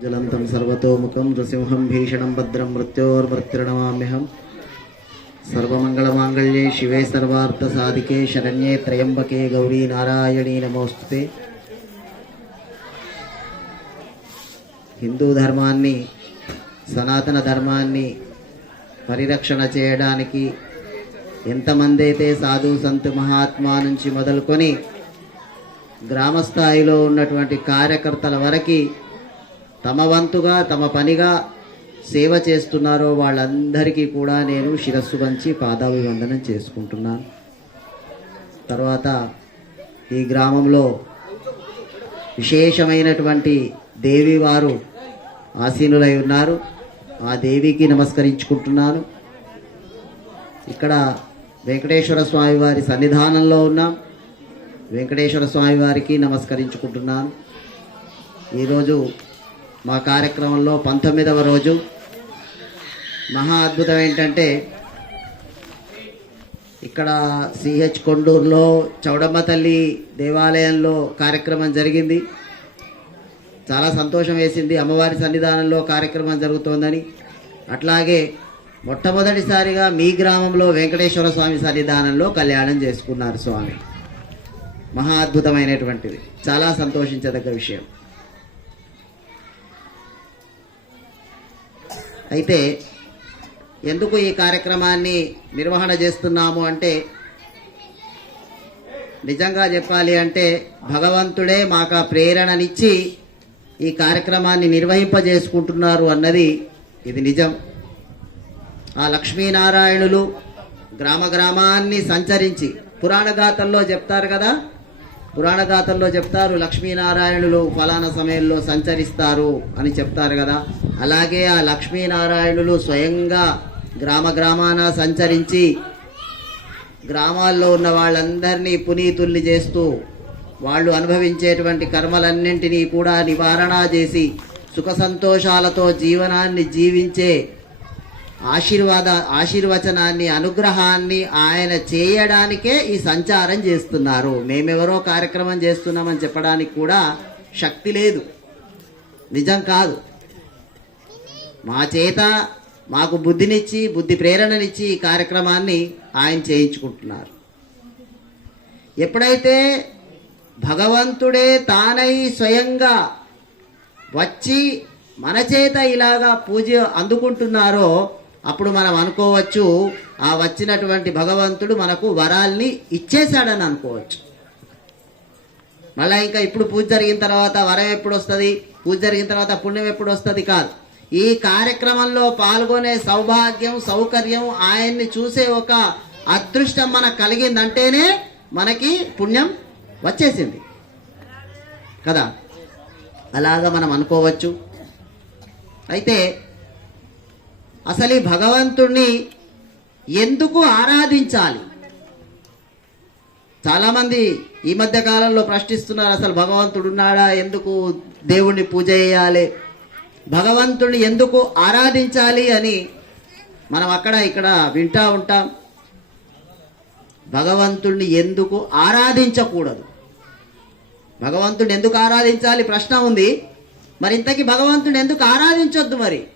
జలంతం సర్వతోముఖం నృసింహం భీషణం భద్రం మృత్యోర్మృత్యుర్నమామ్యహం సర్వమంగళమాంగళ్యే శివే సర్వార్థ సాధికే శరణ్యే త్రయంబకే గౌరీ నారాయణీ నమోస్తుతే హిందూ ధర్మాన్ని సనాతన ధర్మాన్ని పరిరక్షణ చేయడానికి ఎంతమంది అయితే సాధు సంతు మహాత్మా నుంచి మొదలుకొని గ్రామ స్థాయిలో ఉన్నటువంటి కార్యకర్తల వరకు తమ వంతుగా తమ పనిగా సేవ చేస్తున్నారో వాళ్ళందరికీ కూడా నేను శిరస్సు వంచి పాదాభివందనం చేసుకుంటున్నాను తర్వాత ఈ గ్రామంలో విశేషమైనటువంటి దేవి వారు ఆసీనులై ఉన్నారు. ఆ దేవికి నమస్కరించుకుంటున్నాను. ఇక్కడ వెంకటేశ్వర స్వామి వారి సన్నిధానంలో ఉన్నాం. వెంకటేశ్వర స్వామి వారికి నమస్కరించుకుంటున్నాను. ఈరోజు మా కార్యక్రమంలో పంతొమ్మిదవ రోజు మహా అద్భుతం ఏంటంటే ఇక్కడ సిహెచ్ కొండూరులో చౌడమ్మ తల్లి దేవాలయంలో కార్యక్రమం జరిగింది. చాలా సంతోషం వేసింది. అమ్మవారి సన్నిధానంలో కార్యక్రమం జరుగుతోందని. అట్లాగే మొట్టమొదటిసారిగా మీ గ్రామంలో వెంకటేశ్వర స్వామి సన్నిధానంలో కళ్యాణం చేసుకున్నారు స్వామి. మహా అద్భుతమైనటువంటిది. చాలా సంతోషించదగ్గ విషయం. అయితే ఎందుకు ఈ కార్యక్రమాన్ని నిర్వహణ చేస్తున్నాము అంటే నిజంగా చెప్పాలి అంటే భగవంతుడే మాకు ఆ ప్రేరణనిచ్చి ఈ కార్యక్రమాన్ని నిర్వహింపజేసుకుంటున్నారు అన్నది ఇది నిజం. ఆ లక్ష్మీనారాయణులు గ్రామ గ్రామాన్ని సంచరించి పురాణ గాథల్లో చెప్తారు కదా పురాణ గాథల్లో చెప్తారు లక్ష్మీనారాయణులు ఫలానా సమయంలో సంచరిస్తారు అని చెప్తారు కదా. అలాగే ఆ లక్ష్మీనారాయణులు స్వయంగా గ్రామ గ్రామాన సంచరించి గ్రామాల్లో ఉన్న వాళ్ళందరినీ పునీతుల్ని చేస్తూ వాళ్ళు అనుభవించేటువంటి కర్మలన్నింటినీ కూడా నివారణ చేసి సుఖ సంతోషాలతో జీవనాన్ని జీవించే ఆశీర్వాద ఆశీర్వచనాన్ని అనుగ్రహాన్ని ఆయన చేయడానికే ఈ సంచారం చేస్తున్నారు. మేమెవరో కార్యక్రమం చేస్తున్నామని చెప్పడానికి కూడా శక్తి లేదు. నిజం కాదు. మా చేత మాకు బుద్ధినిచ్చి బుద్ధి ప్రేరణనిచ్చి ఈ కార్యక్రమాన్ని ఆయన చేయించుకుంటున్నారు. ఎప్పుడైతే భగవంతుడే తానై స్వయంగా వచ్చి మన చేత ఇలాగా పూజ అందుకుంటున్నారో అప్పుడు మనం అనుకోవచ్చు ఆ వచ్చినటువంటి భగవంతుడు మనకు వరాల్ని ఇచ్చేశాడని అనుకోవచ్చు. మళ్ళీ ఇంకా ఇప్పుడు పూజ జరిగిన తర్వాత వరం ఎప్పుడు వస్తుంది? పూజ జరిగిన తర్వాత పుణ్యం ఎప్పుడు వస్తుంది కాదు. ఈ కార్యక్రమంలో పాల్గొనే సౌభాగ్యం సౌకర్యం ఆయన్ని చూసే ఒక అదృష్టం మనకు కలిగిందంటేనే మనకి పుణ్యం వచ్చేసింది. కదా? అలాగా మనం అనుకోవచ్చు. అయితే అసలు ఈ భగవంతుణ్ణి ఎందుకు ఆరాధించాలి? చాలామంది ఈ మధ్య కాలంలో ప్రశ్నిస్తున్నారు అసలు భగవంతుడు ఉన్నాడా ఎందుకు దేవుణ్ణి పూజ చేయాలి? భగవంతుణ్ణి ఎందుకు ఆరాధించాలి అని మనం అక్కడ ఇక్కడ వింటా ఉంటాం. భగవంతుణ్ణి ఎందుకు ఆరాధించకూడదు? భగవంతుడిని ఎందుకు ఆరాధించాలి? ప్రశ్న ఉంది. మరి ఇంతకీ భగవంతుడిని ఎందుకు ఆరాధించొద్దు మరి?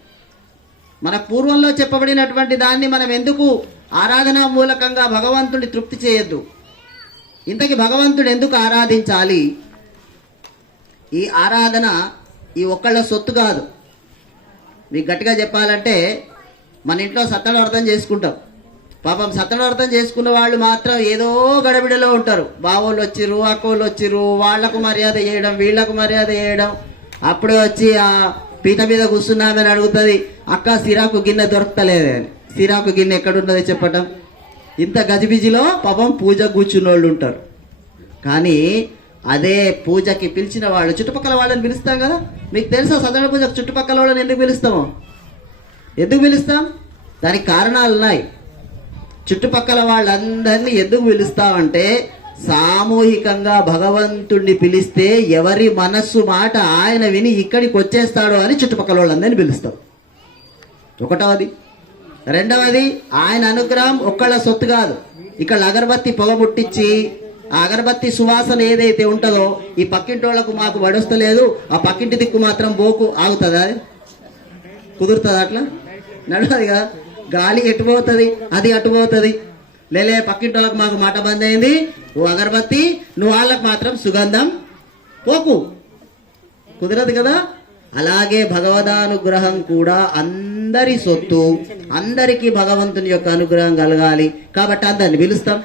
మన పూర్వంలో చెప్పబడినటువంటి దాన్ని మనం ఎందుకు ఆరాధనా మూలకంగా భగవంతుడిని తృప్తి చేయొద్దు? ఇంతకీ భగవంతుడు ఎందుకు ఆరాధించాలి? ఈ ఆరాధన ఈ ఒక్కళ్ళ సొత్తు కాదు. మీకు గట్టిగా చెప్పాలంటే మన ఇంట్లో సత్తడార్థం చేసుకుంటాం. పాపం సత్తడార్థం చేసుకున్న వాళ్ళు మాత్రం ఏదో గడబిడలో ఉంటారు. బావోళ్ళు వచ్చిర్రు అక్కోళ్ళు వచ్చిర్రు వాళ్ళకు మర్యాద చేయడం వీళ్ళకు మర్యాద చేయడం. అప్పుడే వచ్చి ఆ పీట మీద కూర్చున్నామని అడుగుతుంది అక్క సిరాకు గిన్నె దొరకలేదే. అని సిరాకు గిన్నె ఎక్కడున్నది చెప్పటం. ఇంత గజిబిజిలో పాపం పూజ కూర్చున్న వాళ్ళు ఉంటారు. కానీ అదే పూజకి పిలిచిన వాళ్ళు చుట్టుపక్కల వాళ్ళని పిలుస్తాం కదా? మీకు తెలుసా సదరణ పూజకు చుట్టుపక్కల వాళ్ళని ఎందుకు పిలుస్తాము? ఎందుకు పిలుస్తాం? దానికి కారణాలు ఉన్నాయి చుట్టుపక్కల వాళ్ళందరినీ ఎందుకు పిలుస్తామంటే సామూహికంగా భగవంతుణ్ణి పిలిస్తే ఎవరి మనస్సు మాట ఆయన విని ఇక్కడికి వచ్చేస్తాడో అని చుట్టుపక్కల వాళ్ళందరినీ పిలుస్తారు ఒకటవది. రెండవది ఆయన అనుగ్రహం ఒక్కళ్ళ సొత్తు కాదు. ఇక్కడ అగరబత్తి పొగ ముట్టించి ఆ అగరబత్తి సువాసన ఏదైతే ఉంటుందో ఈ పక్కింటోళ్ళకు మాకు వడొస్తలేదు ఆ పక్కింటి దిక్కు మాత్రం బోకు ఆగుతుందా? కుదురుతుంది అట్లా? నడవదు కదా గాలి ఎటు పోతుంది? అది అటు పోతుంది. లేలే పక్కింటోళ్ళకి మాకు మాట బంద్ అయింది. ఓ అగరబత్తి నువ్వు వాళ్ళకి మాత్రం సుగంధం. పోకు. కుదరదు కదా? అలాగే భగవదానుగ్రహం కూడా అందరి సొత్తు అందరికీ భగవంతుని యొక్క అనుగ్రహం కలగాలి. కాబట్టి అందరిని పిలుస్తాం.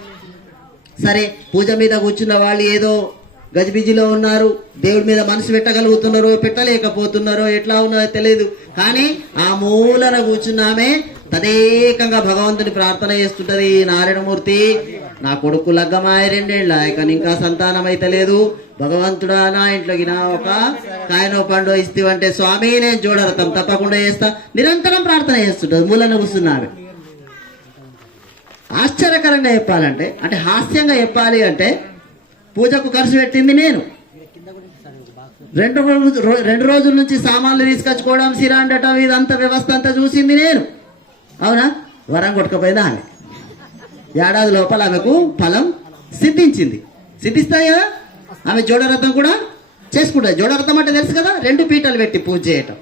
సరే పూజ మీద కూర్చున్న వాళ్ళు ఏదో గజిబిజిలో ఉన్నారు. దేవుడి మీద మనసు పెట్టగలుగుతున్నారో పెట్టలేకపోతున్నారో ఎట్లా ఉన్నారో తెలియదు కానీ ఆ మూలన కూర్చున్నామే తదేకంగా భగవంతుని ప్రార్థన చేస్తుంటది. నారాయణమూర్తి నా కొడుకు లగ్గమాయ రెండేళ్ళ కానీ ఇంకా సంతానం అయితే లేదు. భగవంతుడా నా ఇంట్లోకి నా ఒక కాయనో పండు ఇస్తావంటే స్వామి నేను చూడరతం తప్పకుండా చేస్తా. నిరంతరం ప్రార్థన చేస్తుంటది. మూలన కూర్చున్నామే ఆశ్చర్యకరంగా చెప్పాలంటే అంటే హాస్యంగా చెప్పాలి అంటే పూజకు ఖర్చు పెట్టింది నేను. రెండు రోజు రెండు రోజుల నుంచి సామాన్లు తీసుకొచ్చుకోవడం సిరాండటం ఇదంతా వ్యవస్థ అంతా చూసింది నేను. అవునా? వరం కొట్టుకపోయిందా ఆమె? ఏడాది లోపల ఆమెకు ఫలం సిద్ధించింది. సిద్ధిస్తాయి? కదా ఆమె జోడరథం కూడా చేసుకుంటుంది. జోడరథం అంటే తెలుసు కదా? రెండు పీటలు పెట్టి పూజ చేయటం.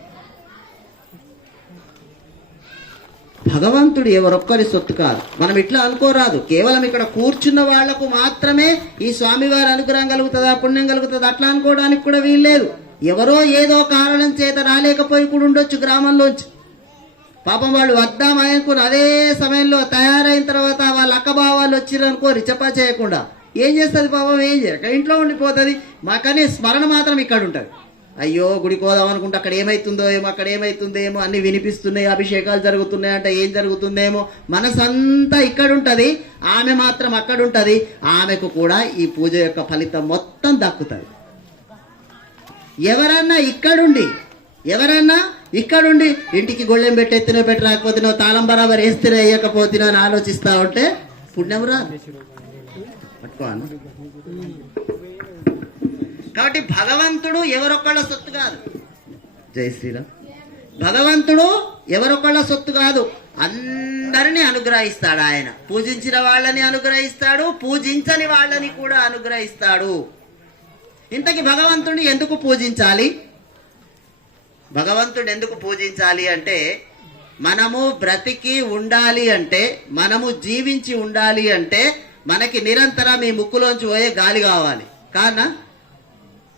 భగవంతుడు ఎవరొక్కరి సొత్తు కాదు మనం ఇట్లా అనుకోరాదు. కేవలం ఇక్కడ కూర్చున్న వాళ్ళకు మాత్రమే ఈ స్వామివారి అనుగ్రహం కలుగుతుందా పుణ్యం కలుగుతుందా? అట్లా అనుకోవడానికి కూడా వీల్లేదు. ఎవరో ఏదో కారణం చేత రాలేకపోయి కూడా ఉండొచ్చు గ్రామంలోంచి. పాపం వాళ్ళు వద్దాం అనుకుని అదే సమయంలో తయారైన తర్వాత వాళ్ళ అక్కబావాళ్ళు వచ్చిర్రు అనుకో రిచపా చేయకుండా. ఏం చేస్తుంది పాపం? ఏం చేయక ఇంట్లో ఉండిపోతుంది. మా కానీ స్మరణ మాత్రం ఇక్కడ ఉంటుంది అయ్యో గుడికి పోదాం అనుకుంటే అక్కడ ఏమైతుందో ఏమో అక్కడ ఏమైతుందో ఏమో అన్ని వినిపిస్తున్నాయి అభిషేకాలు జరుగుతున్నాయి అంటే ఏం జరుగుతుందేమో. మనసంతా ఇక్కడ ఉంటుంది ఆమె మాత్రం అక్కడ ఉంటుంది ఆమెకు కూడా ఈ పూజ యొక్క ఫలితం మొత్తం దక్కుతుంది. ఎవరన్నా ఇక్కడుండి ఎవరన్నా ఇక్కడుండి ఇంటికి గొళ్ళెం పెట్టి ఎత్తినో పెట్టి రాకపోతేనో తాళం బరాబర్ వేస్తేనే వేయకపోతేనో అని ఆలోచిస్తా ఉంటే పుణ్యం పట్టుకోను కాబట్టి భగవంతుడు ఎవరొక్కళ్ళ సొత్తు కాదు. జై శ్రీరామ్. భగవంతుడు ఎవరొక్కళ్ళ సొత్తు కాదు. అందరిని అనుగ్రహిస్తాడు ఆయన. పూజించిన వాళ్ళని అనుగ్రహిస్తాడు పూజించని వాళ్ళని కూడా అనుగ్రహిస్తాడు. ఇంతకి భగవంతుడిని ఎందుకు పూజించాలి? భగవంతుడు ఎందుకు పూజించాలి అంటే మనము బ్రతికి ఉండాలి అంటే మనము జీవించి ఉండాలి అంటే మనకి నిరంతరం ఈ ముక్కులోంచి పోయే గాలి కావాలి. కానా?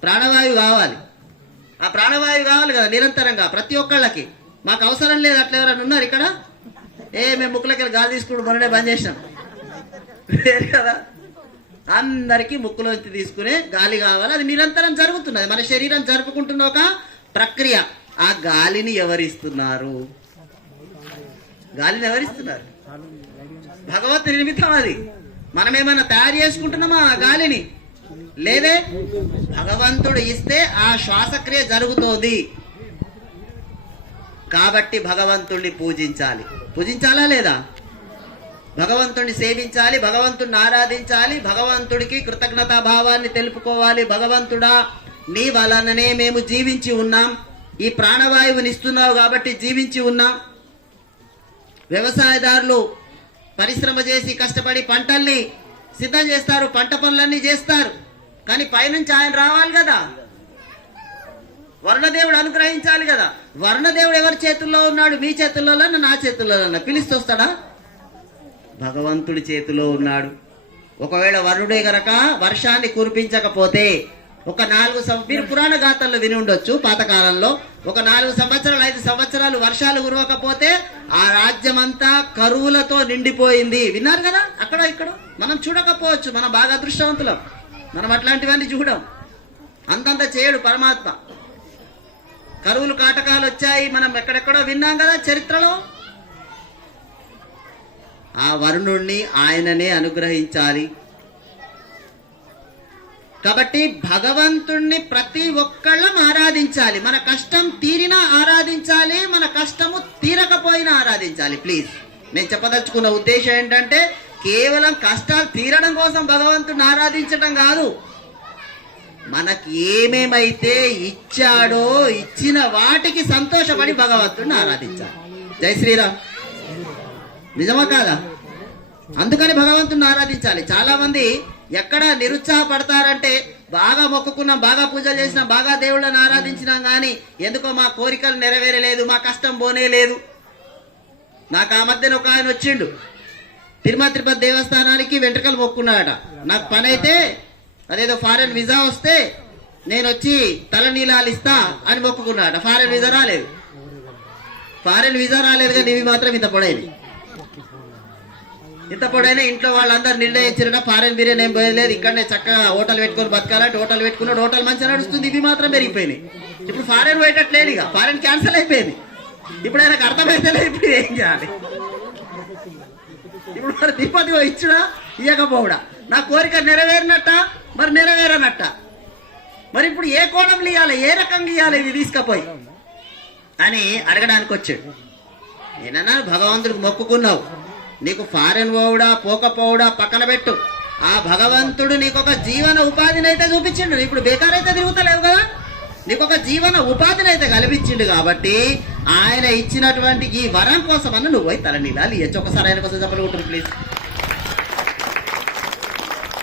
ప్రాణవాయువు కావాలి. ఆ ప్రాణవాయువు కావాలి కదా నిరంతరంగా ప్రతి ఒక్కళ్ళకి. మాకు అవసరం లేదు అట్లా ఎవరైనా ఉన్నారు ఇక్కడ? ఏ మేము ముక్కులకి గాలి తీసుకుంటూ మొన్ననే బంద్ చేసినాం. లేదు కదా? అందరికీ ముక్కులోంచి తీసుకునే గాలి కావాలి. అది నిరంతరం జరుగుతున్నది. మన శరీరం జరుపుకుంటున్న ఒక ప్రక్రియ. ఆ గాలిని ఎవరిస్తున్నారు? గాలిని ఎవరిస్తున్నారు? భగవత్ నిర్మితం అది. మనమేమైనా తయారు చేసుకుంటున్నామా ఆ గాలిని? లేదే? భగవంతుడు ఇస్తే ఆ శ్వాసక్రియ జరుగుతోంది. కాబట్టి భగవంతుణ్ణి పూజించాలి. పూజించాలా లేదా? భగవంతుడిని సేవించాలి భగవంతుడిని ఆరాధించాలి భగవంతుడికి కృతజ్ఞతా భావాన్ని తెలుపుకోవాలి. భగవంతుడా నీ వలననే మేము జీవించి ఉన్నాం. ఈ ప్రాణవాయువుని ఇస్తున్నావు కాబట్టి జీవించి ఉన్నాం. వ్యవసాయదారులు పరిశ్రమ చేసి కష్టపడి పంటల్ని సిద్ధం చేస్తారు పంట పనులన్నీ చేస్తారు. కానీ పైనుంచి ఆయన రావాలి కదా. వర్ణదేవుడు అనుగ్రహించాలి కదా. వర్ణదేవుడు ఎవరి చేతుల్లో ఉన్నాడు? మీ చేతుల్లో నా చేతుల్లో పిలిస్తే వస్తాడా? భగవంతుడి చేతిలో ఉన్నాడు. ఒకవేళ వరుడే గనక వర్షాన్ని కురిపించకపోతే ఒక నాలుగు మీరు పురాణ గాథల్లో విని ఉండొచ్చు పాతకాలంలో. ఒక నాలుగు సంవత్సరాలు ఐదు సంవత్సరాలు వర్షాలు కురవకపోతే ఆ రాజ్యం అంతా కరువులతో నిండిపోయింది. విన్నారు కదా? అక్కడ ఇక్కడ. మనం చూడకపోవచ్చు. మనం బాగా అదృష్టవంతులం. మనం అట్లాంటివన్నీ చూడం. అంతంత చేయడు పరమాత్మ. కరువులు కాటకాలు వచ్చాయి మనం ఎక్కడెక్కడో విన్నాం కదా చరిత్రలో? ఆ వరుణుణ్ణి ఆయననే అనుగ్రహించాలి. కాబట్టి భగవంతుణ్ణి ప్రతి ఒక్కళ్ళం ఆరాధించాలి. మన కష్టం తీరినా ఆరాధించాలి మన కష్టము తీరకపోయినా ఆరాధించాలి. ప్లీజ్. నేను చెప్పదలుచుకున్న ఉద్దేశం ఏంటంటే కేవలం కష్టాలు తీరడం కోసం భగవంతుడిని ఆరాధించడం కాదు. మనకి ఏమేమైతే ఇచ్చాడో ఇచ్చిన వాటికి సంతోషపడి భగవంతుడిని ఆరాధించాలి. జై శ్రీరామ్. నిజమా కాదా? అందుకని భగవంతుడిని ఆరాధించాలి. చాలా మంది ఎక్కడ నిరుత్సాహపడతారంటే బాగా మొక్కుకున్నాం బాగా పూజలు చేసినాం బాగా దేవుళ్ళని ఆరాధించినాం కానీ ఎందుకో మా కోరికలు నెరవేరలేదు మా కష్టం పోనే లేదు నాకు ఆ మధ్యన ఒక ఆయన వచ్చిండు. తిరుమల తిరుపతి దేవస్థానానికి వెంట్రుకలు మొక్కున్నాడట. నాకు పని అయితే అదేదో ఫారెన్ వీసా వస్తే నేను వచ్చి తలనీలాలు ఇస్తా అని మొక్కుకున్నాడట. ఫారెన్ వీసా రాలేదు. ఫారెన్ వీసా రాలేదు కానీ ఇవి మాత్రం ఇంత పొడైనవి. ఇంత పొడైనా ఇంట్లో వాళ్ళందరూ నిర్ణయించిన ఫారెన్ బిర్యానీ ఏం పోయలేదు ఇక్కడనే చక్కగా హోటల్ పెట్టుకొని బతకాలంటే హోటల్ పెట్టుకున్నాడు హోటల్ మంచిగా నడుస్తుంది ఇవి మాత్రం పెరిగిపోయినాయి. ఇప్పుడు ఫారెన్ పోయేటట్లేదు ఇక ఫారెన్ క్యాన్సిల్ అయిపోయింది. ఇప్పుడు ఆయనకు అర్థమైతే ఇప్పుడు ఏం చేయాలి? ఇప్పుడు మరి తిరుపతి ఇచ్చుడా? ఇవ్వకపోవుడా నా కోరిక నెరవేరినట్ట? మరి నెరవేరనట్ట? మరి ఇప్పుడు ఏ కోణంలో ఇవ్వాలి ఏ రకంగా ఇవ్వాలి ఇది తీసుకపోయి? అని అడగడానికి వచ్చాడు నేనన్నా భగవంతుడికి మొక్కుకున్నావు. నీకు ఫారెన్ పోవుడా పోకపోవుడా పక్కన పెట్టు. ఆ భగవంతుడు నీకు ఒక జీవన ఉపాధిని అయితే చూపించిండు. ఇప్పుడు బేకారైతే తిరుగుతలేవు కదా? నీకు ఒక జీవన ఉపాధిని అయితే కల్పించిండు కాబట్టి ఆయన ఇచ్చినటువంటి ఈ వరం కోసం అన్న నువ్వు అయితే తల నీళ్ళు ఒకసారి ఆయన కోసం చెప్పలు ప్లీజ్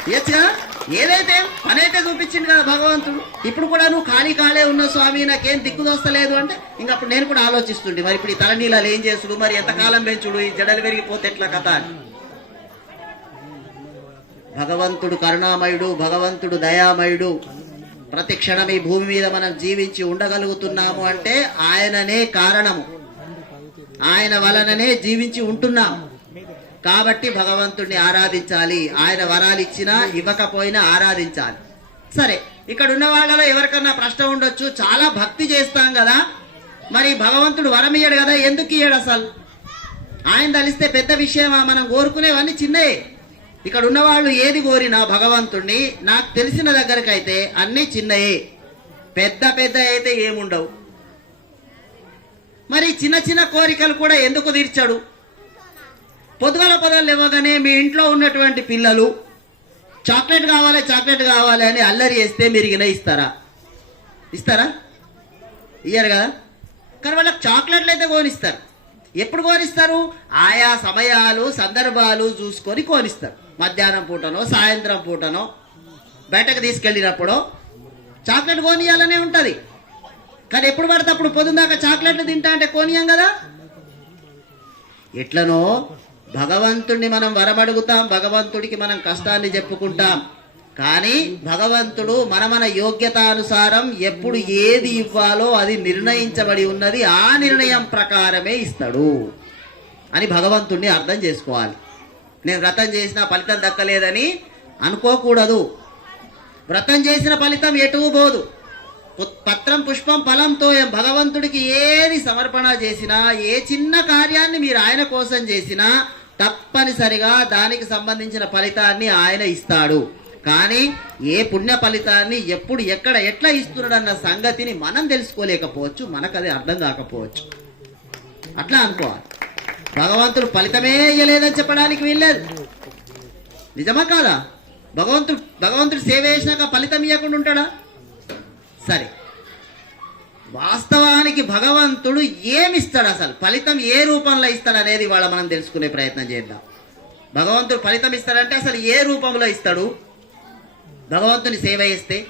ఇయ్యచ్చుగా ఏదైతే పని అయితే చూపించింది కదా భగవంతుడు ఇప్పుడు కూడా నువ్వు ఖాళీ ఖాళీ ఉన్న స్వామి నాకేం దిక్కు దోస్తలేదు అంటే ఇంకా అప్పుడు నేను కూడా ఆలోచిస్తుండే మరి ఇప్పుడు ఈ తలనీలాలు ఏం చేసుడు? మరి ఎంతకాలం పెంచుడు? ఈ జడలు పెరిగిపోతే ఎట్లా కథ అని. భగవంతుడు కరుణామయుడు భగవంతుడు దయామయుడు ప్రతి క్షణం ఈ భూమి మీద మనం జీవించి ఉండగలుగుతున్నాము అంటే ఆయననే కారణము. ఆయన వలననే జీవించి ఉంటున్నాం. కాబట్టి భగవంతుడిని ఆరాధించాలి. ఆయన వరాలు ఇచ్చినా ఇవ్వకపోయినా ఆరాధించాలి. సరే ఇక్కడ ఉన్న వాళ్ళలో ఎవరికన్నా ప్రశ్న ఉండొచ్చు? చాలా భక్తి చేస్తాం కదా. మరి భగవంతుడు వరం ఇయ్యడు కదా? ఎందుకు ఇయ్యడు అసలు? ఆయన తలిస్తే పెద్ద విషయమా? మనం కోరుకునేవన్నీ చిన్నయే. ఇక్కడ ఉన్న వాళ్ళు ఏది కోరినా భగవంతుణ్ణి నాకు తెలిసిన దగ్గరకైతే అన్నీ చిన్నయే. పెద్ద పెద్ద అయితే ఏముండవు. మరి చిన్న చిన్న కోరికలు కూడా ఎందుకు తీర్చాడు? పొద్దుగల పొదలు ఇవ్వగానే మీ ఇంట్లో ఉన్నటువంటి పిల్లలు చాక్లెట్ కావాలి చాక్లెట్ కావాలి అని అల్లరి చేస్తే మీరు ఇలా ఇస్తారా? ఇస్తారా? ఇయ్యారు కదా? కానీ వాళ్ళకి చాక్లెట్లు అయితే కోనిస్తారు. ఎప్పుడు కోనిస్తారు? ఆయా సమయాలు సందర్భాలు చూసుకొని కోనిస్తారు. మధ్యాహ్నం పూటనో సాయంత్రం పూటనో బయటకు తీసుకెళ్ళినప్పుడు చాక్లెట్ కోనియాలనే ఉంటుంది. కానీ ఎప్పుడు పడితే అప్పుడు పొద్దుందాకా చాక్లెట్లు తింటా అంటే కోనియం కదా? ఎట్లనో భగవంతుడిని మనం వరమడుగుతాం భగవంతుడికి మనం కష్టాన్ని చెప్పుకుంటాం. కానీ భగవంతుడు మన మన యోగ్యతానుసారం ఎప్పుడు ఏది ఇవ్వాలో అది నిర్ణయించబడి ఉన్నది. ఆ నిర్ణయం ప్రకారమే ఇస్తాడు అని భగవంతుణ్ణి అర్థం చేసుకోవాలి. నేను వ్రతం చేసిన ఫలితం దక్కలేదని అనుకోకూడదు. వ్రతం చేసిన ఫలితం ఎటు పోదు. పత్రం పుష్పం ఫలంతో భగవంతుడికి ఏది సమర్పణ చేసినా ఏ చిన్న కార్యాన్ని మీరు ఆయన కోసం చేసినా తప్పనిసరిగా దానికి సంబంధించిన ఫలితాన్ని ఆయన ఇస్తాడు. కానీ ఏ పుణ్య ఫలితాన్ని ఎప్పుడు ఎక్కడ ఎట్లా ఇస్తున్నాడన్న సంగతిని మనం తెలుసుకోలేకపోవచ్చు. మనకు అది అర్థం కాకపోవచ్చు. అట్లా అనుకోవాలి. భగవంతుడు ఫలితమే ఇయ్యలేదని చెప్పడానికి వీల్లేదు. నిజమా కాదా? భగవంతుడు భగవంతుడు సేవ చేసినాక ఫలితం ఇవ్వకుండా ఉంటాడా? సరే. వాస్తవానికి భగవంతుడు ఏమిస్తాడు అసలు? ఫలితం ఏ రూపంలో ఇస్తాడు అనేది వాళ్ళ మనం తెలుసుకునే ప్రయత్నం చేద్దాం. భగవంతుడు ఫలితం ఇస్తాడంటే అసలు ఏ రూపంలో ఇస్తాడు? భగవంతుని సేవ చేస్తే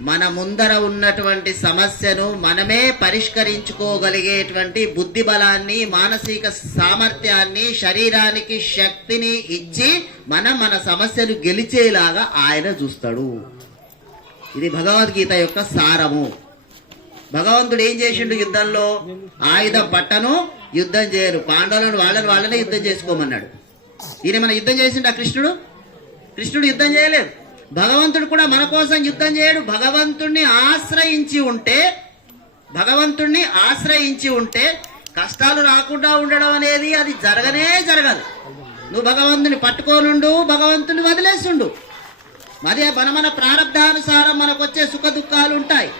మన ముందర ఉన్నటువంటి సమస్యను మనమే పరిష్కరించుకోగలిగేటువంటి బుద్ధి బలాన్ని మానసిక సామర్థ్యాన్ని శరీరానికి శక్తిని ఇచ్చి మనం మన సమస్యను గెలిచేలాగా ఆయన చూస్తాడు. ఇది భగవద్గీత యొక్క సారము. భగవంతుడు ఏం చేసిండు యుద్ధంలో? ఆయుధం పట్టను యుద్ధం చేయరు పాండవులను వాళ్ళని వాళ్ళనే యుద్ధం చేసుకోమన్నాడు. ఈయన మన యుద్ధం చేసిండు ఆ కృష్ణుడు? కృష్ణుడు యుద్ధం చేయలేదు. భగవంతుడు కూడా మన కోసం యుద్ధం చేయడు. భగవంతుణ్ణి ఆశ్రయించి ఉంటే భగవంతుణ్ణి ఆశ్రయించి ఉంటే కష్టాలు రాకుండా ఉండడం అనేది అది జరగనే జరగదు నువ్వు భగవంతుని పట్టుకోనుండు భగవంతుని వదిలేస్తుండు మరి మన మన ప్రారంధానుసారం మనకు వచ్చే సుఖ దుఃఖాలు ఉంటాయి.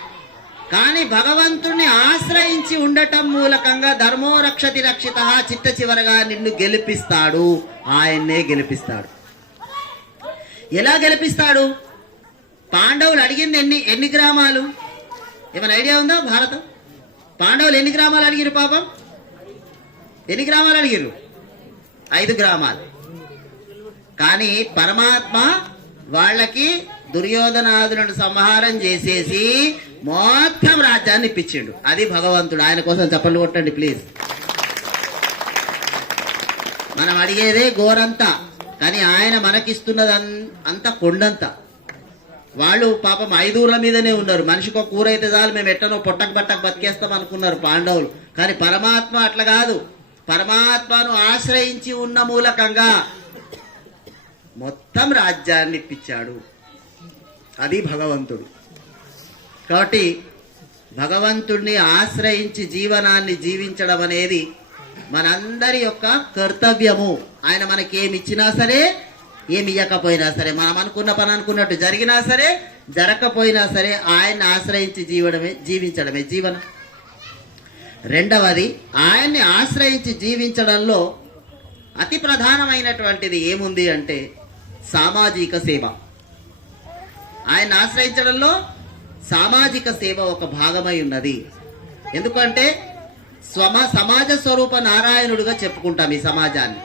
కానీ భగవంతుణ్ణి ఆశ్రయించి ఉండటం మూలకంగా ధర్మో రక్షతి రక్షిత చిట్ట చివరగా నిన్ను గెలిపిస్తాడు. ఆయన్నే గెలిపిస్తాడు. ఎలా గెలిపిస్తాడు? పాండవులు అడిగింది ఎన్ని ఎన్ని గ్రామాలు? ఏమైనా ఐడియా ఉందా భారతం? పాండవులు ఎన్ని గ్రామాలు అడిగిరు పాపం? ఎన్ని గ్రామాలు అడిగిరు ఐదు గ్రామాలు. కానీ పరమాత్మ వాళ్ళకి దుర్యోధనాదులను సంహారం చేసేసి మొత్తం రాజ్యాన్ని ఇప్పించిండు. అది భగవంతుడు. ఆయన కోసం చప్పట్లు కొట్టండి ప్లీజ్ మనం అడిగేదే గోరంతా. కానీ ఆయన మనకిస్తున్నది అంత కొండంత. వాళ్ళు పాపం ఐదుగురుల మీదనే ఉన్నారు. మనిషికి ఒక కూర అయితే చాలు మేము ఎట్టనో పొట్టకు పట్టకు బతికేస్తాం అనుకున్నారు పాండవులు. కానీ పరమాత్మ అట్లా కాదు. పరమాత్మను ఆశ్రయించి ఉన్న మూలకంగా మొత్తం రాజ్యాన్ని ఇప్పించాడు. అది భగవంతుడు. కాబట్టి భగవంతుడిని ఆశ్రయించి జీవనాన్ని జీవించడం అనేది మనందరి యొక్క కర్తవ్యము. ఆయన మనకి ఏమి ఇచ్చినా సరే ఏమి ఇవ్వకపోయినా సరే మనం అనుకున్న పని అనుకున్నట్టు జరిగినా సరే జరగకపోయినా సరే ఆయన్ని ఆశ్రయించి జీవడమే జీవించడమే జీవనం. రెండవది ఆయన్ని ఆశ్రయించి జీవించడంలో అతి ప్రధానమైనటువంటిది ఏముంది అంటే సామాజిక సేవ. ఆయన ఆశ్రయించడంలో సామాజిక సేవ ఒక భాగమై ఉన్నది. ఎందుకంటే స్వమ సమాజ స్వరూప నారాయణుడుగా చెప్పుకుంటాం ఈ సమాజాన్ని.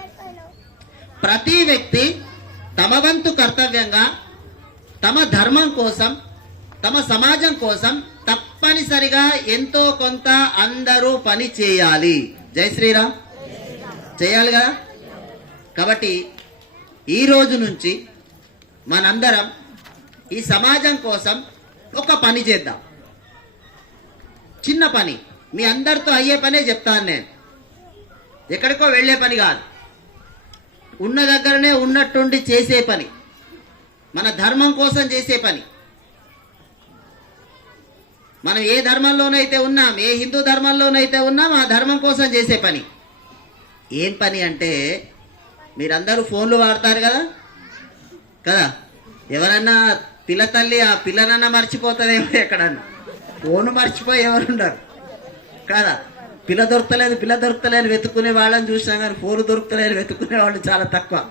ప్రతి వ్యక్తి తమ వంతు కర్తవ్యంగా తమ ధర్మం కోసం తమ సమాజం కోసం తప్పనిసరిగా ఎంతో కొంత అందరూ పని చేయాలి. జై శ్రీరామ్. చేయాలి కదా? కాబట్టి ఈ రోజు నుంచి మనందరం ఈ సమాజం కోసం ఒక పని చేద్దాం. చిన్న పని. మీ అందరితో అయ్యే పనే చెప్తాను నేను. ఎక్కడికో వెళ్ళే పని కాదు. ఉన్న దగ్గరనే ఉన్నట్టుండి చేసే పని. మన ధర్మం కోసం చేసే పని. మనం ఏ ధర్మంలోనైతే ఉన్నాం ఏ హిందూ ధర్మంలోనైతే ఉన్నాం ఆ ధర్మం కోసం చేసే పని. ఏం పని అంటే మీరందరూ ఫోన్లు వాడతారు కదా? కదా? ఎవరన్నా పిల్ల తల్లి ఆ పిల్లనన్నా మర్చిపోతుందేమో ఎక్కడన్నా. ఫోన్ మర్చిపోయి ఎవరుండరు. కదా? పిల్ల దొరకలేదు పిల్ల దొరకలేదు వెతుక్కునే వాళ్ళని చూసినా కానీ ఫోన్ దొరకలేదు వెతుక్కునే వాళ్ళు చాలా తక్కువ.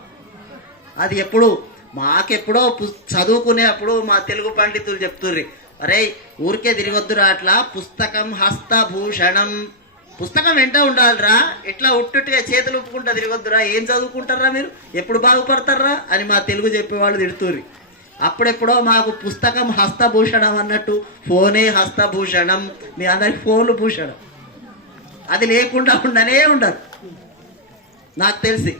అది ఎప్పుడు? మాకెప్పుడో పు- చదువుకునేప్పుడు మా తెలుగు పండితులు చెప్తుర్రి అరే ఊరికే తిరిగొద్దురా అట్లా పుస్తకం హస్తభూషణం. పుస్తకం వెంట ఉండాలిరా ఎట్లా ఉట్టుట్టుగా చేతులు ఒప్పుకుంటా తిరిగొద్దురా ఏం చదువుకుంటారా మీరు? ఎప్పుడు బాగుపడతారా? అని మా తెలుగు చెప్పేవాళ్ళు తిడుతుర్రి. అప్పుడెప్పుడో మాకు పుస్తకం హస్తభూషణం అన్నట్టు ఫోనే హస్తభూషణం. మీ అందరికి ఫోన్లు భూషణం. అది లేకుండా ఉండనే ఉండదు. నాకు తెలిసి.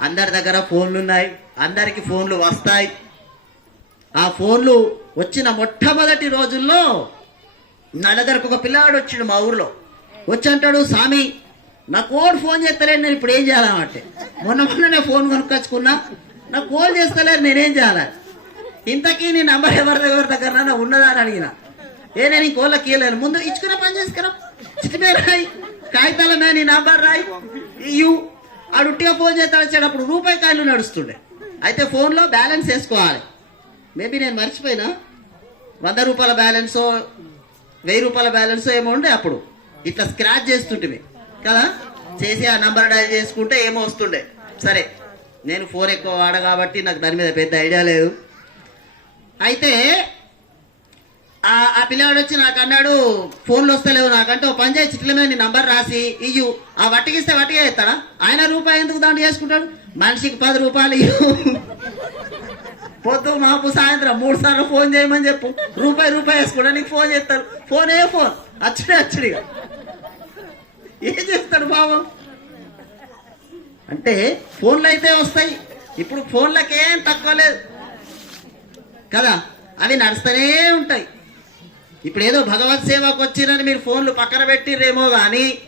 అందరి దగ్గర ఫోన్లు ఉన్నాయి అందరికి ఫోన్లు వస్తాయి. ఆ ఫోన్లు వచ్చిన మొట్టమొదటి రోజుల్లో నా దగ్గరకు ఒక పిల్లవాడు వచ్చిండు మా ఊర్లో. వచ్చి అంటాడు స్వామి నా కోడ్ ఫోన్ చేస్తలేడు నేను ఇప్పుడు ఏం చేయాలంటే మొన్న మొన్ననే ఫోన్ కొనుక్కొచ్చుకున్నా నాకు కోల్ చేస్తలేరు నేనేం చేయాలి? ఇంతకీ నీ నంబర్ ఎవరి ఎవరి దగ్గర ఉన్నదా అని అడిగినా. ఏ నేను ఈ కోళ్ళకి ముందు ఇచ్చుకునే పని చేసుకురా. చిటిమే రాయి. కాగితాల నీ నంబర్ రాయి. ఇయ్యు. ఆడు ఉట్టిగా ఫోన్ చేస్తా వచ్చేటప్పుడు రూపాయి కాయలు నడుస్తుండే. అయితే ఫోన్లో బ్యాలెన్స్ వేసుకోవాలి. మేబీ నేను మర్చిపోయినా. వంద రూపాయల బ్యాలెన్సో వెయ్యి రూపాయల బ్యాలెన్సో ఏమో ఉండే అప్పుడు. ఇట్లా స్క్రాచ్ చేస్తుంటివి కదా? చేసి ఆ నంబర్ డైల్ చేసుకుంటే ఏమో వస్తుండే. సరే నేను ఫోన్ ఎక్కువ వాడ కాబట్టి నాకు దాని మీద పెద్ద ఐడియా లేదు. అయితే ఆ పిల్లవాడు వచ్చి నాకు అన్నాడు ఫోన్లు వస్తలేవు నాకంటే ఓ పని చిట్ల మీద నీ నంబర్ రాసి ఇయ్యు. ఆ వట్టికిస్తే వట్టిగా ఇస్తాడా ఆయన రూపాయి ఎందుకు దాంట్లో చేసుకుంటాడు? మనిషికి పది రూపాయలు ఇయ్యు. పొద్దు మాపు సాయంత్రం మూడు సార్లు ఫోన్ చేయమని చెప్పు. రూపాయి రూపాయి వేసుకుంటా నీకు ఫోన్ చేస్తారు. ఫోన్ ఏ ఫోన్. అచ్చుడే అచ్చుడిగా. ఏం చేస్తాడు బాబు అంటే ఫోన్లు అయితే వస్తాయి. ఇప్పుడు ఫోన్లకేం తక్కువ లేదు. కదా? అవి నడుస్తూనే ఉంటాయి. ఇప్పుడు ఏదో భగవత్ సేవకు వచ్చిరని మీరు ఫోన్లు పక్కన పెట్టిర్రేమో కానీ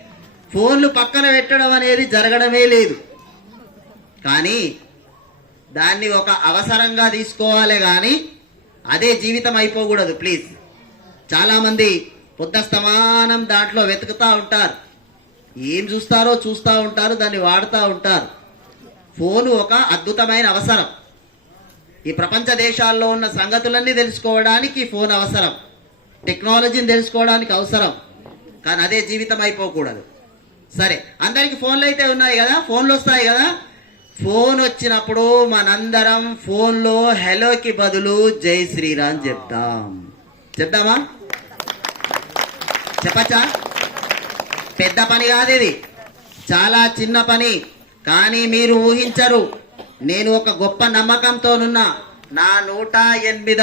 ఫోన్లు పక్కన పెట్టడం అనేది జరగడమే లేదు. కానీ దాన్ని ఒక అవసరంగా తీసుకోవాలి కానీ అదే జీవితం అయిపోకూడదు ప్లీజ్. చాలామంది పొద్దస్తమానం దాంట్లో వెతుకుతూ ఉంటారు. ఏం చూస్తారో చూస్తూ ఉంటారు దాన్ని వాడుతూ ఉంటారు. ఫోను ఒక అద్భుతమైన అవసరం. ఈ ప్రపంచ దేశాల్లో ఉన్న సంగతులన్నీ తెలుసుకోవడానికి ఫోన్ అవసరం. టెక్నాలజీని తెలుసుకోవడానికి అవసరం. కానీ అదే జీవితం అయిపోకూడదు. సరే అందరికి ఫోన్లు అయితే ఉన్నాయి కదా? ఫోన్లు వస్తాయి కదా? ఫోన్ వచ్చినప్పుడు మనందరం ఫోన్లో హెలోకి బదులు జై శ్రీరామ్ చెప్తాం. చెప్దామా? చెప్పచ్చా? పెద్ద పని కాదు ఇది. చాలా చిన్న పని. కానీ మీరు ఊహించరు. నేను ఒక గొప్ప నమ్మకంతోనున్నా నా నూట ఎనిమిదవ